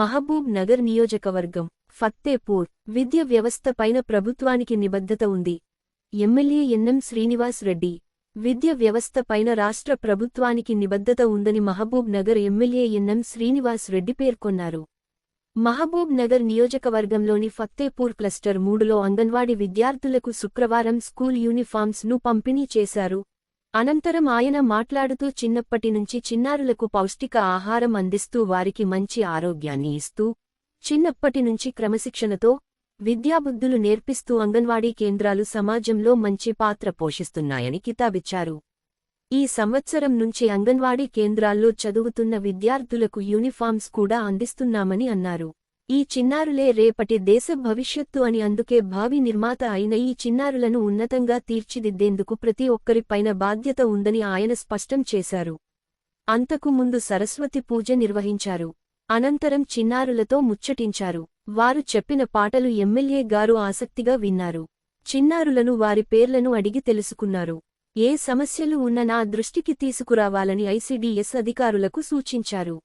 మహబూబ్ నగర్ నియోజకవర్గం ఫత్తేపూర్ విద్య వ్యవస్థ పైన ప్రభుత్వానికి నిబద్ధత ఉంది. ఎమ్మెల్యే ఎన్ఎం శ్రీనివాస్ రెడ్డి విద్య వ్యవస్థ పైన రాష్ట్ర ప్రభుత్వానికి నిబద్ధత ఉందని మహబూబ్ నగర్ ఎమ్మెల్యే ఎన్ఎం శ్రీనివాస్ రెడ్డి పేర్కొన్నారు. మహబూబ్ నగర్ నియోజకవర్గంలోని ఫత్తేపూర్ క్లస్టర్ 3లో అంగన్వాడీ విద్యార్థులకు శుక్రవారం స్కూల్ యూనిఫామ్స్ ను పంపిణీ చేశారు. అనంతరం ఆయన మాట్లాడుతూ చిన్నప్పటి నుంచి చిన్నారులకు పౌష్టిక ఆహారం అందిస్తూ వారికి మంచి ఆరోగ్యాన్ని ఇస్తూ చిన్నప్పటి నుంచి క్రమశిక్షణతో విద్యాబుద్ధులు నేర్పిస్తూ అంగన్వాడీ కేంద్రాలు సమాజంలో మంచి పాత్ర పోషిస్తున్నాయని కితాబిచ్చారు. ఈ సంవత్సరం నుంచి అంగన్వాడీ కేంద్రాల్లో చదువుతున్న విద్యార్థులకు యూనిఫామ్స్ కూడా అందిస్తున్నామని అన్నారు. ఈ చిన్నారులే రేపటి దేశ భవిష్యత్తు అని అందుకే భావి నిర్మాత అయిన ఈ చిన్నారులను ఉన్నతంగా తీర్చిదిద్దేందుకు ప్రతి ఒక్కరిపైన బాధ్యత ఉందని ఆయన స్పష్టం చేశారు. అంతకు ముందు సరస్వతి పూజ నిర్వహించారు. అనంతరం చిన్నారులతో ముచ్చటించారు. వారు చెప్పిన పాటలు ఎమ్మెల్యే గారు ఆసక్తిగా విన్నారు. చిన్నారులను వారి పేర్లను అడిగి తెలుసుకున్నారు. ఏ సమస్యలు ఉన్నా నా దృష్టికి తీసుకురావాలని ఐసిడిఎస్ అధికారులకు సూచించారు.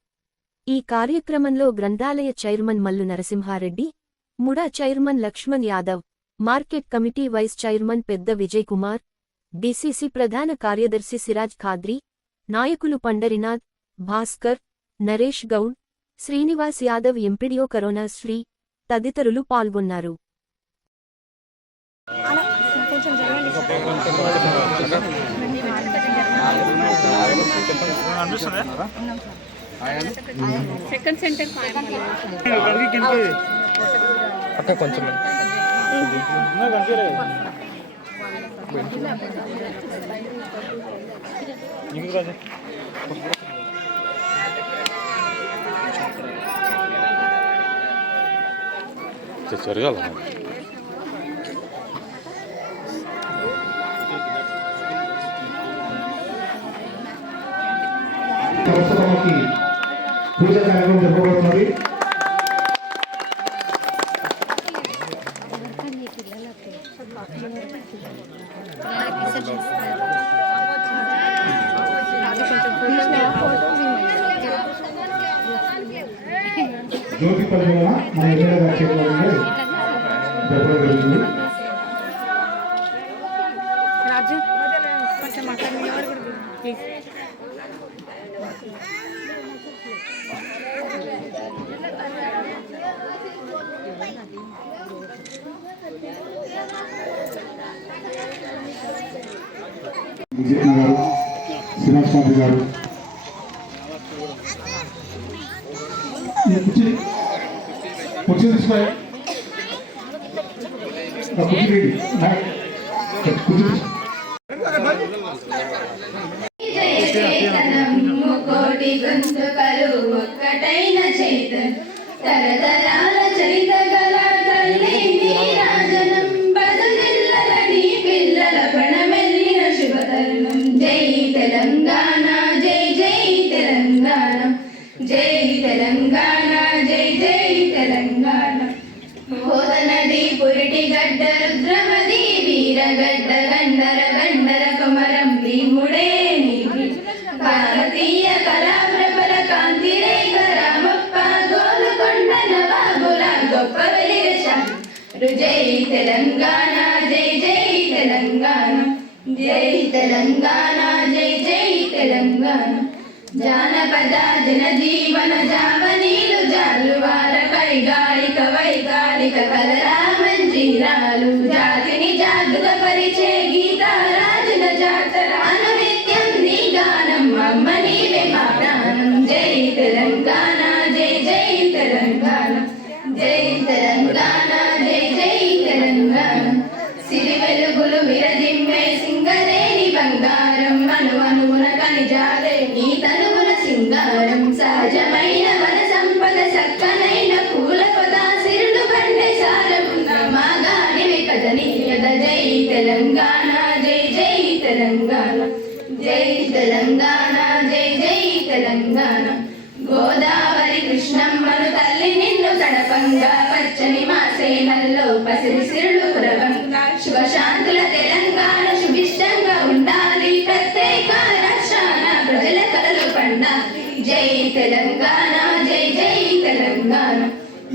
ఈ కార్యక్రమంలో గ్రంథాలయ chairman Mallu Narasimha Reddy, MUDA chairman Lakshman Yadav, market committee vice chairman పెద్ద విజయ్ కుమార్, డిసిసి ప్రధాన కార్యదర్శి సిరాజ్ ఖాద్రీ, నాయకులు పండరినాథ్, భాస్కర్, నరేష్ గౌడ్, శ్రీనివాస్ యాదవ్, ఎంపీడీఓ కరోనా శ్రీ తదితరులు పాల్గొన్నారు. సెకండ్ సెంటర్ అక్క కొంచెం జరగాల పూజ కార్యక్రమం జరగబోతున్నది. జ్యోతి పరిమళ మన ఎమ్మెల్యే గారి చేతిలో జరపడం జరుగుతుంది. విజయ్ గారు, శ్రీనివాస్ స్వామి గారు, కుర్చీ తీసుకోవాలి. కోటి గొంతుకలు ఒక్కటైన చైతన్ తరతరాల చరిత గల తల్లి నీరాజనం బదులిల్లలని పిల్లల పణమెల్లిన శుభతరుణం. జై తెలంగాణ, జై జై తెలంగాణ, జై తెలంగాణ, జై జై తెలంగాణ. బోధనది పురిటి గడ్డ రుద్రమది వీరగడ్డ గండర గండర కొమరం భీముడే భారతీయ కళా ప్రబల కాంతి రేఖ రామప్ప గోలుకొండ నవాబుల గొప్ప వెలివేశారు. జై తెలంగాణ, జై జై తెలంగాణ, జై తెలంగాణ, జై జై తెలంగాణ. జానపద జనజీవన జావనీలు జాలువార కైగారిక వైగారిక కలరా మంజీరాలు జాతిని జాగృత పరిచే గీత రాజన జాతర అనునిత్యం నీ గానం అమ్మ నీవే మా ప్రాణం. జై తెలంగాణ, జై జై తెలంగాణ, జై తెలంగాణ, జై జై తెలంగాణ. సిరి వెలుగులు విరజిమ్మే సింగరేణి బంగారం అను అనుగుణ కనిజాలే నీ తనుగుణ సింగారం. సహజమైన వన సంపద సక్కనైన పూల పొద సిరులు పండే సారమున్న మాగానివి కదనీయద. జై తెలంగాణ, జై జై తెలంగాణ, జై తెలంగాణ, జై జై తెలంగాణ. గోదావరి కృష్ణమ్మను తల్లి నిన్ను తడపంగా పచ్చని మాసేనల్లో పసిరి సిరులు కురవంగా శుభశాంతుల తెలంగాణ శుభిష్టంగా ఉండాలి. ప్రత్యేక రాష్ట్రాన ప్రజల కలలు పండాలి. జై తెలంగాణ, జై జై తెలంగాణ. తెలంగాణ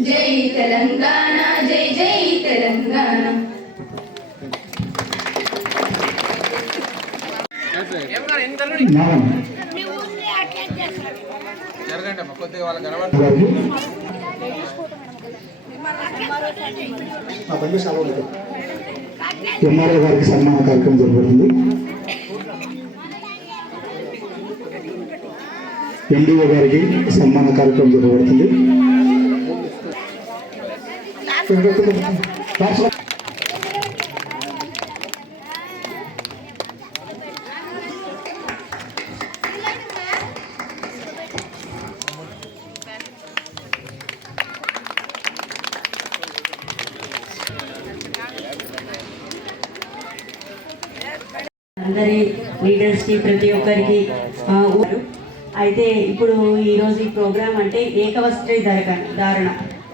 జై తెలంగాణ జై జై తెలంగాణ. ఎంఆర్ఓ గారికి సన్మాన కార్యక్రమం జరగబడుతుంది. ఎండిఓ గారికి సన్మాన కార్యక్రమం జరగబడుతుంది. అందరి లీడర్స్కి ప్రతి ఒక్కరికి అయితే ఇప్పుడు ఈరోజు ఈ ప్రోగ్రామ్ అంటే ఏకవస్త్ర ధారణ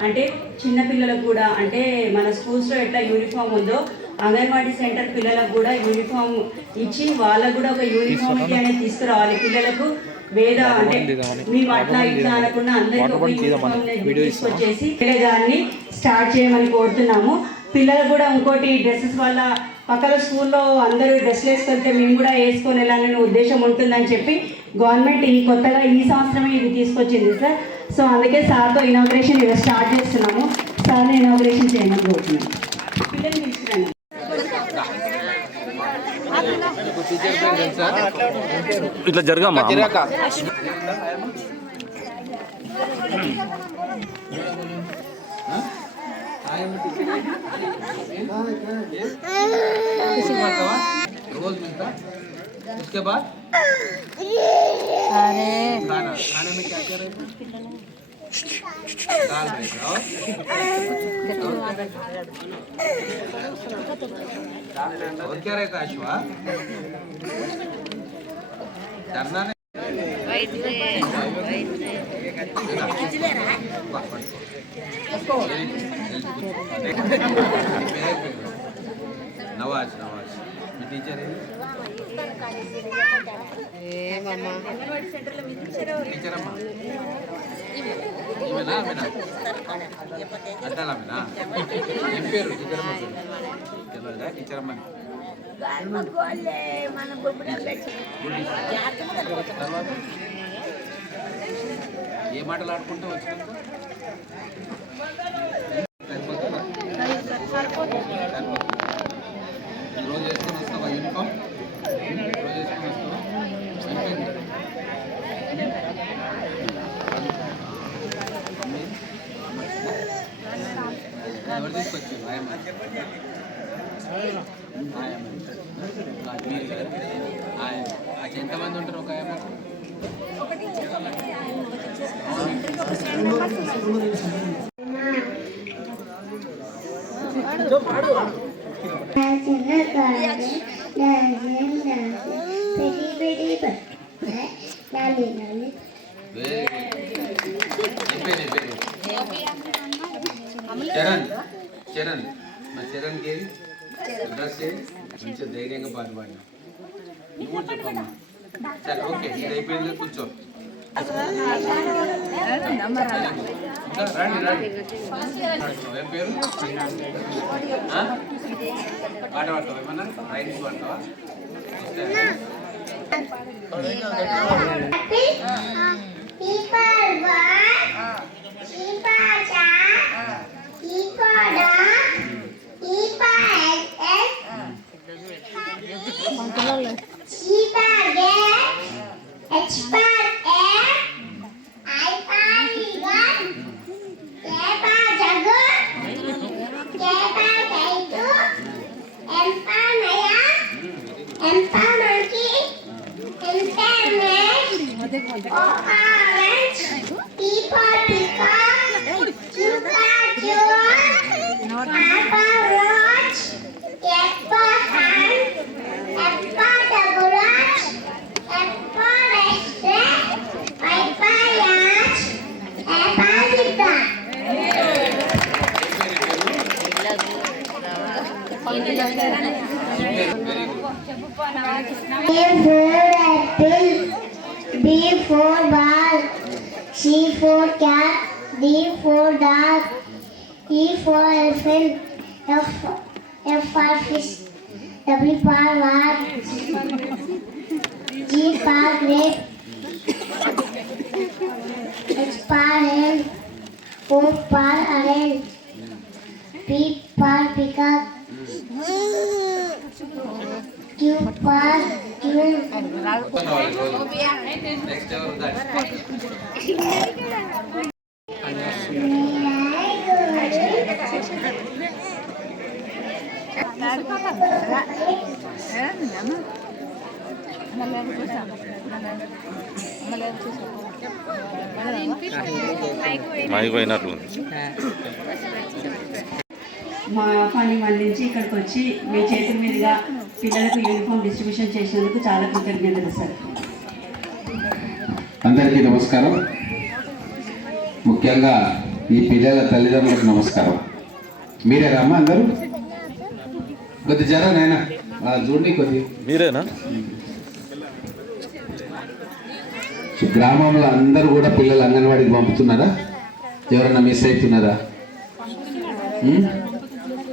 అంటే చిన్నపిల్లలకు కూడా అంటే మన స్కూల్స్లో ఎట్లా యూనిఫామ్ ఉందో అంగన్వాడీ సెంటర్ పిల్లలకు కూడా యూనిఫామ్ ఇచ్చి వాళ్ళకు కూడా ఒక యూనిఫామిటీ అనేది తీసుకురావాలి. పిల్లలకు వేద అంటే మేము అట్లా ఇట్లా అనకుండా అందరికీ ఒక యూనిఫామ్ తీసుకొచ్చేసి దాన్ని స్టార్ట్ చేయమని కోరుతున్నాము. పిల్లలకు కూడా ఇంకోటి డ్రెస్సెస్ వల్ల పక్కన స్కూల్లో అందరూ డ్రెస్లు వేసుకొస్తే మేము కూడా వేసుకొని వెళ్ళాలనే ఉద్దేశం ఉంటుందని చెప్పి గవర్నమెంట్ కొత్తగా ఈ సంవత్సరమే ఇది తీసుకొచ్చింది సార్. సో అందుకే సార్తో ఇనాగ్రేషన్ ఇలా స్టార్ట్ చేస్తున్నాము. సార్ని ఇనాగ్రేషన్ చేయమని కోరుతున్నాము. పిల్లల్ని తీసుకురండి. ఇట్లా జరగమ్మా. रोज मिलता उसके बाद खाने में क्या क्या रहता दाल रहता और क्या रहता अश्वा करना नहीं नवाज नवाज टीचर है टीचर अम्मा इवेना मेना अड्डाला मेना एम पेरू टीचर अम्मा తెలుసా టీచర్ అమ్మ ఏ మాటలు ఆడుకుంటూ వచ్చినాక రోజు వేసుకొని వస్తావా యూనిఫామ్ రోజు వేసుకొని వస్తావా ఎవరు తీసుకొచ్చారు ఆయమ్మ మీరు కదా ఎంతమంది ఉంటారు ఒక ఆయమ్మ చరణ్ చరణ్ మా చరణ్ కి డ్రెస్ మంచిగా ధైర్యంగా పాటు పాడినా నువ్వు కూడా చెప్పమ్మా సరే ఓకే ఇది అయిపోయింది కూర్చో ఇంకా రండి రండి ఏం పేరు పాట పాడతావా ఏమన్నా rhymes పాడతావా B for ball, C for cat, D for dog. E for elephant. F for fish. W for what? G for grape. H for hen. O for orange. P for peacock. Q for queen. Next over that. Mike పోయినట్లుంది. మా fund అందించి ఇక్కడికి వచ్చి మీ చేతుల మీదుగా పిల్లలకు uniform distribution చేసినందుకు చాలా కృతజ్ఞతలు సార్. అందరికీ నమస్కారం. ముఖ్యంగా ఈ పిల్లల తల్లిదండ్రులకు నమస్కారం. మీరే రమ్మ అందరూ కొద్ది జరా నాయనా చూడండి కొద్ది. మీరేనా? గ్రామంలో అందరూ కూడా పిల్లలు అంగన్వాడికి పంపుతున్నారా? ఎవరన్నా మిస్ అవుతున్నారా?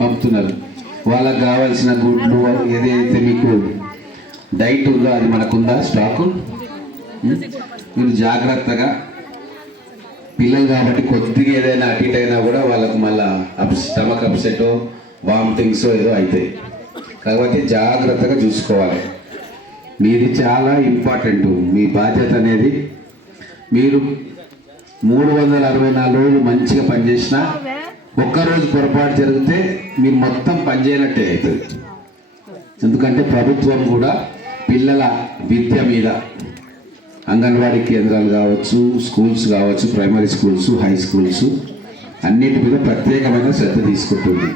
పంపుతున్నారు. వాళ్ళకి కావాల్సిన గుడ్లు ఏదైతే మీకు డైట్ ఉందో అది మనకుందా స్టాకు? మీరు జాగ్రత్తగా పిల్లలు కాబట్టి కొద్దిగా ఏదైనా అటు ఇటు అయినా కూడా వాళ్ళకు మళ్ళీ స్టమక్ అప్సెట్ వామిటింగ్స్ ఏదో అవుతాయి. కాబట్టి జాగ్రత్తగా చూసుకోవాలి. మీది చాలా ఇంపార్టెంట్. మీ బాధ్యత అనేది మీరు 364 రోజులు మంచిగా పనిచేసినా ఒక్కరోజు పొరపాటు జరిగితే మీరు మొత్తం పనిచేయనట్టే అవుతుంది. ఎందుకంటే ప్రభుత్వం కూడా పిల్లల విద్య మీద అంగన్వాడీ కేంద్రాలు కావచ్చు, స్కూల్స్ కావచ్చు, ప్రైమరీ స్కూల్స్, హై స్కూల్స్ అన్నిటి మీద ప్రత్యేకమైన శ్రద్ధ తీసుకుంటుంది.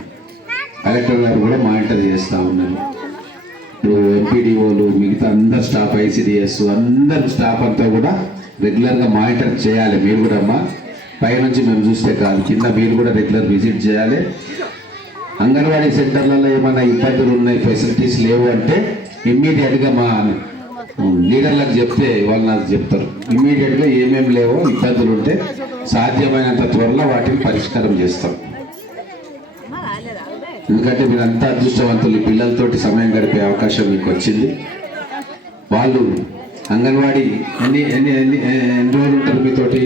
కలెక్టర్ గారు కూడా మానిటర్ చేస్తూ ఉన్నారు. ఇప్పుడు ఎంపీడీఓలు మిగతా అందరు స్టాఫ్, ఐసీడీఎస్ అందరు స్టాఫ్ అంతా కూడా రెగ్యులర్గా మానిటర్ చేయాలి. మీరు కూడా అమ్మా పైనుంచి మేము చూస్తే కాదు, కింద మీరు కూడా రెగ్యులర్ విజిట్ చేయాలి. అంగన్వాడీ సెంటర్లలో ఏమైనా ఇబ్బందులు ఉన్నాయి, ఫెసిలిటీస్ లేవు అంటే ఇమ్మీడియట్గా మా లీడర్లకు చెప్తే వాళ్ళు నాకు చెప్తారు. ఇమ్మీడియట్గా ఏమేమి లేవో ఇబ్బందులు ఉంటే సాధ్యమైనంత త్వరలో వాటిని పరిష్కారం చేస్తాం. ఎందుకంటే మీరు అంతా అదృష్టవంతులు. ఈ పిల్లలతోటి సమయం గడిపే అవకాశం మీకు వచ్చింది. వాళ్ళు అంగన్వాడీ ఎన్ని ఎన్ని ఎన్ని ఎన్ని రోజులు ఉంటారు మీతోటి?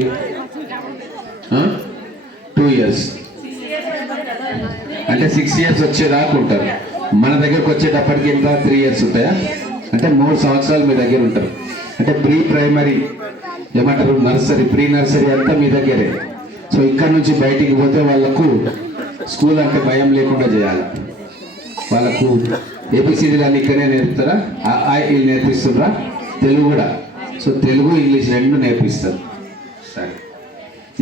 2 years అంటే 6 years వచ్చేదాకా ఉంటారు. మన దగ్గరకు వచ్చేటప్పటికి ఎంత 3 years ఉంటాయా? అంటే 3 సంవత్సరాలు మీ దగ్గర ఉంటారు. అంటే ప్రీ ప్రైమరీ ఏమంటారు, నర్సరీ, ప్రీ నర్సరీ అంతా మీ దగ్గరే. సో ఇక్కడ నుంచి బయటికి పోతే వాళ్ళకు స్కూల్ అంటే భయం లేకుండా చేయాలి. వాళ్ళకు ఏబిసిడీలు అన్ని ఇక్కడే నేర్పుతారా? వీళ్ళు నేర్పిస్తున్నారా? తెలుగు కూడా. సో తెలుగు, ఇంగ్లీష్ 2 నేర్పిస్తారు. సరే,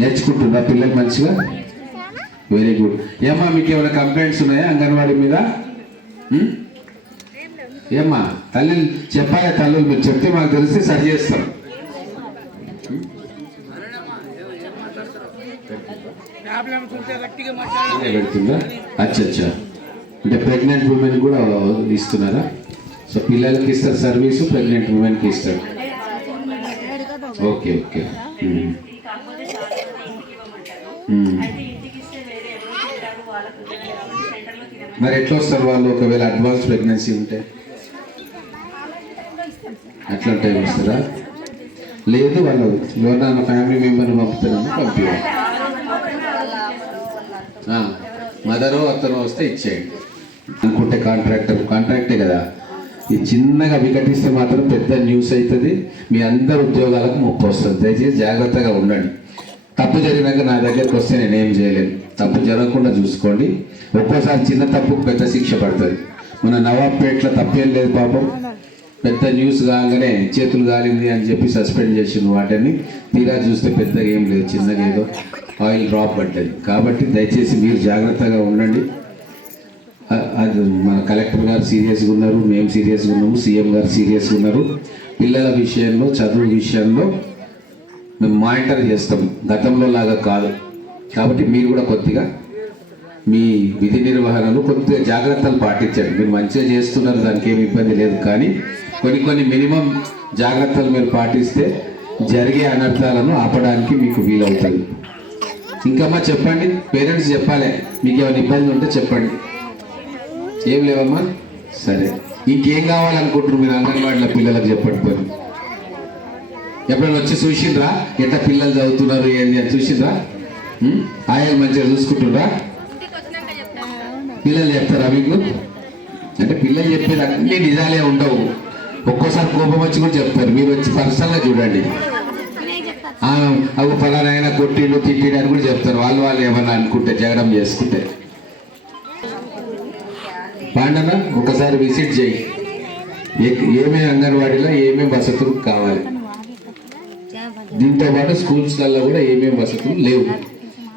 నేర్చుకుంటుందా పిల్లలు మంచిగా? Very good. ఏమ్మా మీకు ఏమైనా కంప్లైంట్స్ ఉన్నాయా అంగన్వాడీ మీద? ఏమ్మా తల్లి చెప్పాలి. తల్లులు మీరు చెప్తే మాకు తెలిస్తే సరి చేస్తాం. పెడుతుందా? అచ్చా. అంటే ప్రెగ్నెంట్ ఉమెన్ కూడా ఇస్తున్నారా? సో పిల్లలకి ఇస్తారు సర్వీసు, ప్రెగ్నెంట్ ఉమెన్కి ఇస్తారు. ఓకే. మరి ఎట్లా వస్తారు వాళ్ళు ఒకవేళ అడ్వాన్స్ ప్రెగ్నెన్సీ ఉంటే? అట్లా టైం వస్తారా? లేదు, వాళ్ళు ఎవరన్నా ఫ్యామిలీ మెంబర్ని పంపుతారని పంపించాలి. మదరో అతను వస్తే ఇచ్చేయండి అనుకుంటే కాంట్రాక్టే కదా. ఈ చిన్నగా వికటిస్తే మాత్రం పెద్ద న్యూస్ అవుతుంది. మీ అందరు ఉద్యోగాలకు ముప్పు వస్తుంది. దయచేసి జాగ్రత్తగా ఉండండి. తప్పు జరిగినాక నా దగ్గరికి వస్తే నేనేం చేయలేను. తప్పు జరగకుండా చూసుకోండి. ఒక్కోసారి చిన్న తప్పుకు పెద్ద శిక్ష పడుతుంది. మన నవాబ్పేటలో తప్పేం లేదు పాపం. పెద్ద న్యూస్ కాగానే చేతులు కాలింది అని చెప్పి సస్పెండ్ చేసిన వాటిని తీరా చూస్తే పెద్దగా ఏం లేదు, చిన్నగా ఏదో ఆయిల్ డ్రాప్ పడ్డది. కాబట్టి దయచేసి మీరు జాగ్రత్తగా ఉండండి. అది మన కలెక్టర్ గారు సీరియస్గా ఉన్నారు, మేము సీరియస్గా ఉన్నాము, సీఎం గారు సీరియస్గా ఉన్నారు. పిల్లల విషయంలో, చదువు విషయంలో మేము మానిటర్ చేస్తాం, గతంలో లాగా కాదు. కాబట్టి మీరు కూడా కొద్దిగా మీ విధి నిర్వహణలో కొద్దిగా జాగ్రత్తలు పాటించండి. మీరు మంచిగా చేస్తున్నారు, దానికి ఏమి ఇబ్బంది లేదు. కానీ కొన్ని మినిమం జాగ్రత్తలు మీరు పాటిస్తే జరిగే అనర్థాలను ఆపడానికి మీకు వీలవుతుంది. ఇంకమ్మా చెప్పండి, పేరెంట్స్ చెప్పాలి, మీకు ఏమైనా ఇబ్బంది ఉంటే చెప్పండి. ఏం లేవమ్మా? సరే, ఇంకేం కావాలనుకుంటున్నారు మీరు అంగన్వాడీలో పిల్లలకు చెప్పండి. పోయి ఎప్పుడైనా వచ్చి చూసిండ్రా ఎట్లా పిల్లలు చదువుతున్నారు ఏంటి అని చూసిండ్రా? ఆయా మంచిగా చూసుకుంటుండ్రా? పిల్లలు చెప్తారా మీకు? అంటే పిల్లలు చెప్పేది అన్ని నిజాలే ఉండవు, ఒక్కోసారి కోపం వచ్చి కూడా చెప్తారు. మీరు వచ్చి పర్సనల్గా చూడండి. అవి ఫలానా కొట్టిండు తిట్టిండు అని కూడా చెప్తారు. వాళ్ళు ఏమన్నా అనుకుంటే జగడం చేసుకుంటే. పాండన ఒకసారి విజిట్ చేయి, ఏమేమి అంగన్వాడీలో ఏమేమి వసతులు కావాలి, దీంతో పాటు స్కూల్స్లలో కూడా ఏమేమి వసతులు లేవు,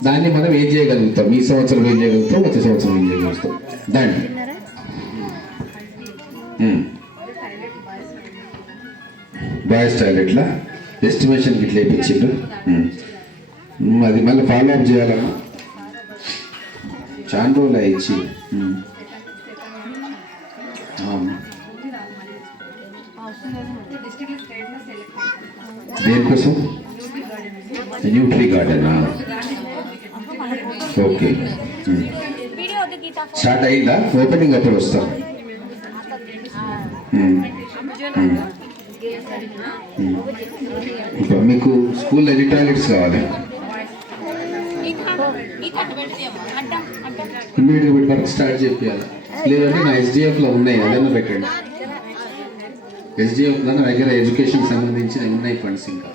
దాన్ని మనం ఏం చేయగలుగుతాం, ఈ సంవత్సరం ఏం చేయగలుగుతాం, వచ్చే సంవత్సరం ఏం చేయగలుగుతాం దాన్ని. బాయ్స్ టాయిలెట్లా ఎస్టిమేషన్ ఇట్లా వేయించిండు, అది మళ్ళీ ఫాలో అప్ చేయాలమ్మా. చాలా రోజులు ఇచ్చి దేనికోసం? న్యూట్రీ గార్డెనా? ఓకే, స్టార్ట్ అయిందా? ఓపెనింగ్ అప్పుడు వస్తాం. మీకు స్కూల్లో ఎన్ని టాయిలెట్స్ కావాలి? ఇమ్మీడియట్గా పెట్టి వర్క్ స్టార్ట్ చేయాలి. లేదంటే నా ఎస్డిఎఫ్లో ఉన్నాయి, అదన్నా పెట్టండి. ఎస్డిఎఫ్ నా దగ్గర ఎడ్యుకేషన్ సంబంధించి ఉన్నాయి ఫండ్స్, ఇంకా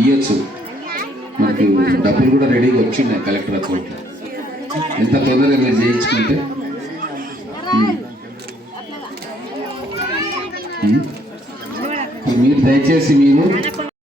ఇవ్వచ్చు. మనకి డబ్బులు కూడా రెడీగా వచ్చినాయి కలెక్టర్ అకౌంట్లో. ఎంత తొందరగా మీరు చేయించుకుంటే. మీరు దయచేసి మీరు